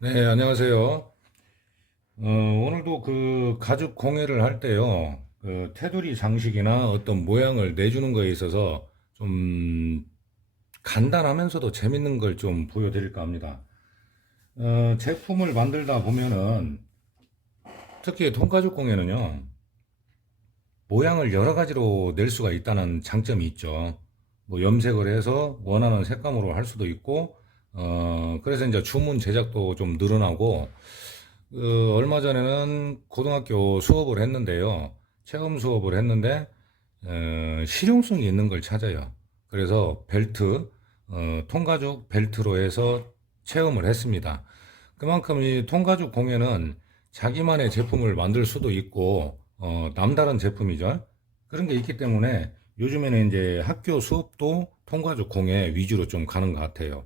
네, 안녕하세요. 오늘도 그 가죽 공예를 할 때요, 그 테두리 장식이나 어떤 모양을 내주는 거에 있어서 좀 간단하면서도 재밌는 걸 좀 보여드릴까 합니다. 제품을 만들다 보면은 특히 통가죽 공예는요, 모양을 여러 가지로 낼 수가 있다는 장점이 있죠. 뭐 염색을 해서 원하는 색감으로 할 수도 있고, 그래서 이제 주문 제작도 좀 늘어나고, 얼마 전에는 고등학교 수업을 했는데요. 체험 수업을 했는데, 실용성이 있는 걸 찾아요. 그래서 벨트, 통가죽 벨트로 해서 체험을 했습니다. 그만큼 이 통가죽 공예는 자기만의 제품을 만들 수도 있고, 남다른 제품이죠. 그런 게 있기 때문에 요즘에는 이제 학교 수업도 통가죽 공예 위주로 좀 가는 것 같아요.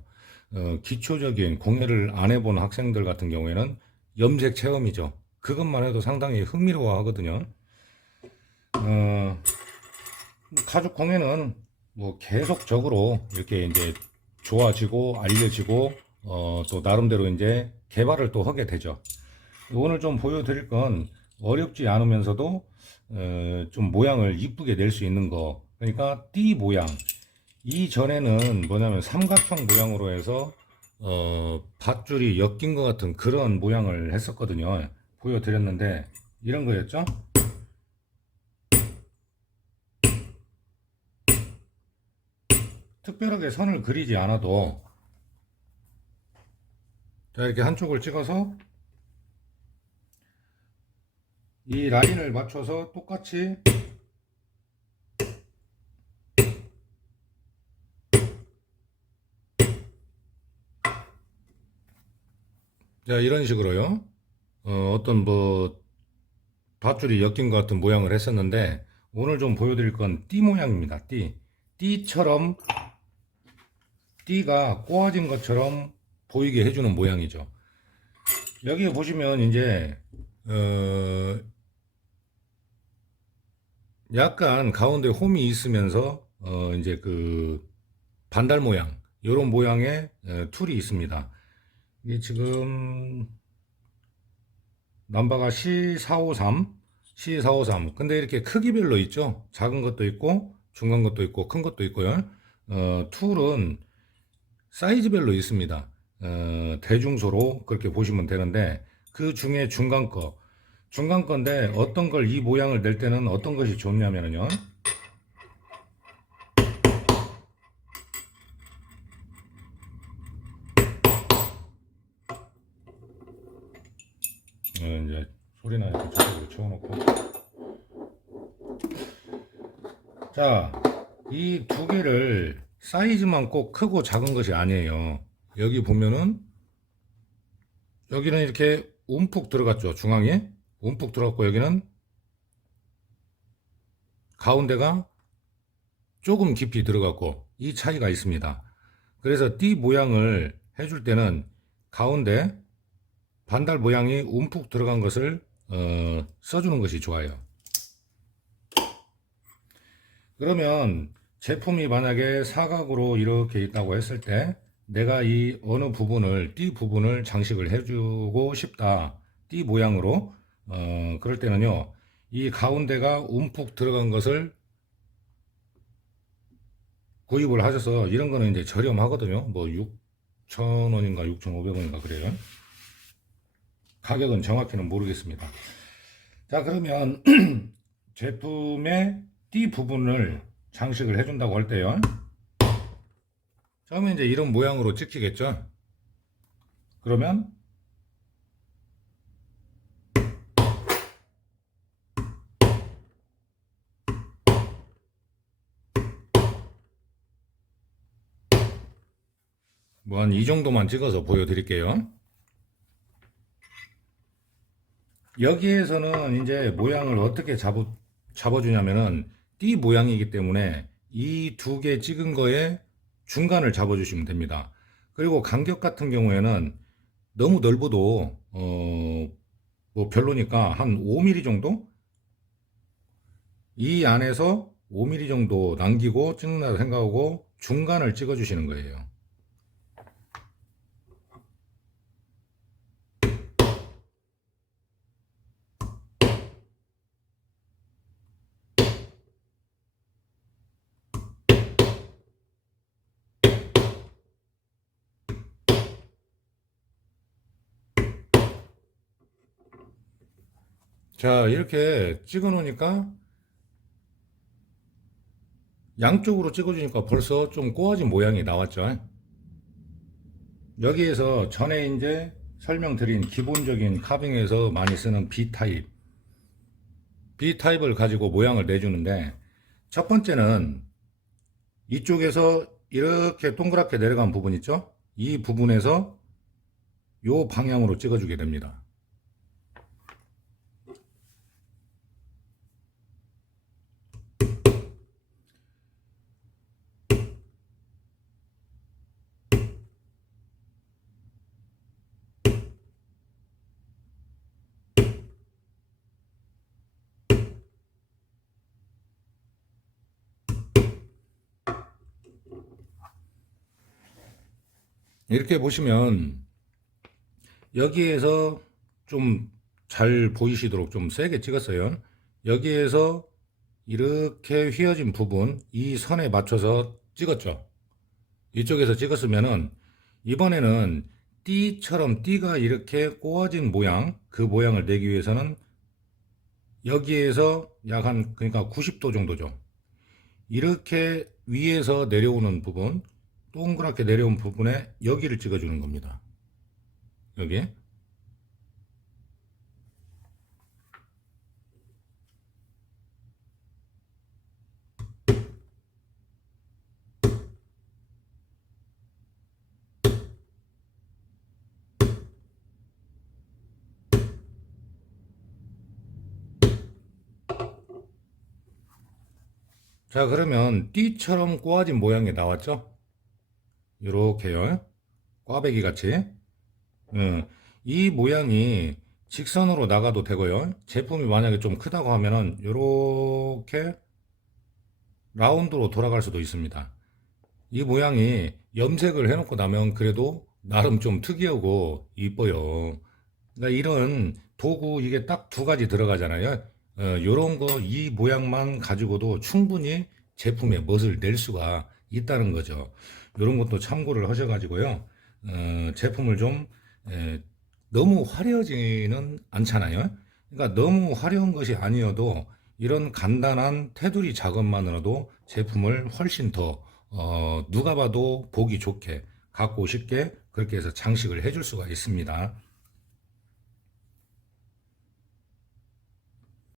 기초적인 공예를 안 해본 학생들 같은 경우에는 염색 체험이죠. 그것만 해도 상당히 흥미로워 하거든요. 어, 가죽 공예는 뭐 계속적으로 이렇게 이제 좋아지고 알려지고 또 나름대로 이제 개발을 또 하게 되죠. 오늘 좀 보여드릴 건 어렵지 않으면서도 좀 모양을 이쁘게 낼 수 있는 거. 그러니까 띠 모양. 이전에는 뭐냐면 삼각형 모양으로 해서 밧줄이 엮인 것 같은 그런 모양을 했었거든요. 보여드렸는데 이런 거였죠. 특별하게 선을 그리지 않아도 자 이렇게 한쪽을 찍어서 이 라인을 맞춰서 똑같이 자 이런 식으로요. 어떤 뭐 밧줄이 엮인 것 같은 모양을 했었는데 오늘 좀 보여드릴 건 띠 모양입니다. 띠. 띠처럼 띠가 꼬아진 것처럼 보이게 해주는 모양이죠. 여기 보시면 이제 어, 약간 가운데 홈이 있으면서 이제 그 반달 모양 이런 모양의 툴이 있습니다. 이게 지금 넘버가 C453, C453. 근데 이렇게 크기별로 있죠. 작은 것도 있고, 중간 것도 있고, 큰 것도 있고요. 툴은 사이즈별로 있습니다. 대중소로 그렇게 보시면 되는데, 그 중에 중간 건데 어떤 걸 이 모양을 낼 때는 어떤 것이 좋냐면요. 이제 소리 나니까 저쪽으로 채워놓고. 자, 이 두 개를 사이즈만 꼭 크고 작은 것이 아니에요. 여기 보면은 여기는 이렇게 움푹 들어갔죠. 중앙에 움푹 들어갔고 여기는 가운데가 조금 깊이 들어갔고 이 차이가 있습니다. 그래서 띠 모양을 해줄 때는 가운데 반달 모양이 움푹 들어간 것을 써주는 것이 좋아요. 그러면 제품이 만약에 사각으로 이렇게 있다고 했을 때 내가 이 어느 부분을 띠 부분을 장식을 해주고 싶다. 띠 모양으로 그럴 때는요. 이 가운데가 움푹 들어간 것을 구입을 하셔서 이런 거는 이제 저렴하거든요. 뭐 6,000원인가 6,500원인가 그래요. 가격은 정확히는 모르겠습니다. 자, 그러면 제품의 띠 부분을 장식을 해준다고 할 때요. 처음에 이제 이런 모양으로 찍히겠죠. 그러면 뭐 한 이 정도만 찍어서 보여드릴게요. 여기에서는 이제 모양을 어떻게 잡아주냐면은 띠 모양이기 때문에 이 두 개 찍은 거에 중간을 잡아주시면 됩니다. 그리고 간격 같은 경우에는 너무 넓어도 뭐 별로니까 한 5mm 정도? 이 안에서 5mm 정도 남기고 찍는다고 생각하고 중간을 찍어주시는 거예요. 자, 이렇게 찍어 놓으니까 양쪽으로 찍어주니까 벌써 좀 꼬아진 모양이 나왔죠. 여기에서 전에 이제 설명드린 기본적인 카빙에서 많이 쓰는 B타입을 가지고 모양을 내주는데, 첫 번째는 이쪽에서 이렇게 동그랗게 내려간 부분 있죠? 이 부분에서 요 방향으로 찍어주게 됩니다. 이렇게 보시면 여기에서 좀 잘 보이시도록 좀 세게 찍었어요. 여기에서 이렇게 휘어진 부분, 이 선에 맞춰서 찍었죠. 이쪽에서 찍었으면은 이번에는 띠가 이렇게 꼬아진 모양, 그 모양을 내기 위해서는 여기에서 약 한 그러니까 90도 정도죠. 이렇게 위에서 내려오는 부분, 동그랗게 내려온 부분에 여기를 찍어주는 겁니다. 여기. 자, 그러면 띠처럼 꼬아진 모양이 나왔죠? 이렇게요. 꽈배기 같이. 이 모양이 직선으로 나가도 되고요. 제품이 만약에 좀 크다고 하면은 이렇게 라운드로 돌아갈 수도 있습니다. 이 모양이 염색을 해놓고 나면 그래도 나름 좀 특이하고 이뻐요. 그러니까 이런 도구 이게 딱 두 가지 들어가잖아요. 요런 거 이 모양만 가지고도 충분히 제품의 멋을 낼 수가 있다는 거죠. 요런 것도 참고를 하셔가지고요. 제품을 좀 너무 화려하지는 않잖아요. 그러니까 너무 화려한 것이 아니어도 이런 간단한 테두리 작업만으로도 제품을 훨씬 더 누가 봐도 보기 좋게 갖고 싶게 그렇게 해서 장식을 해줄 수가 있습니다.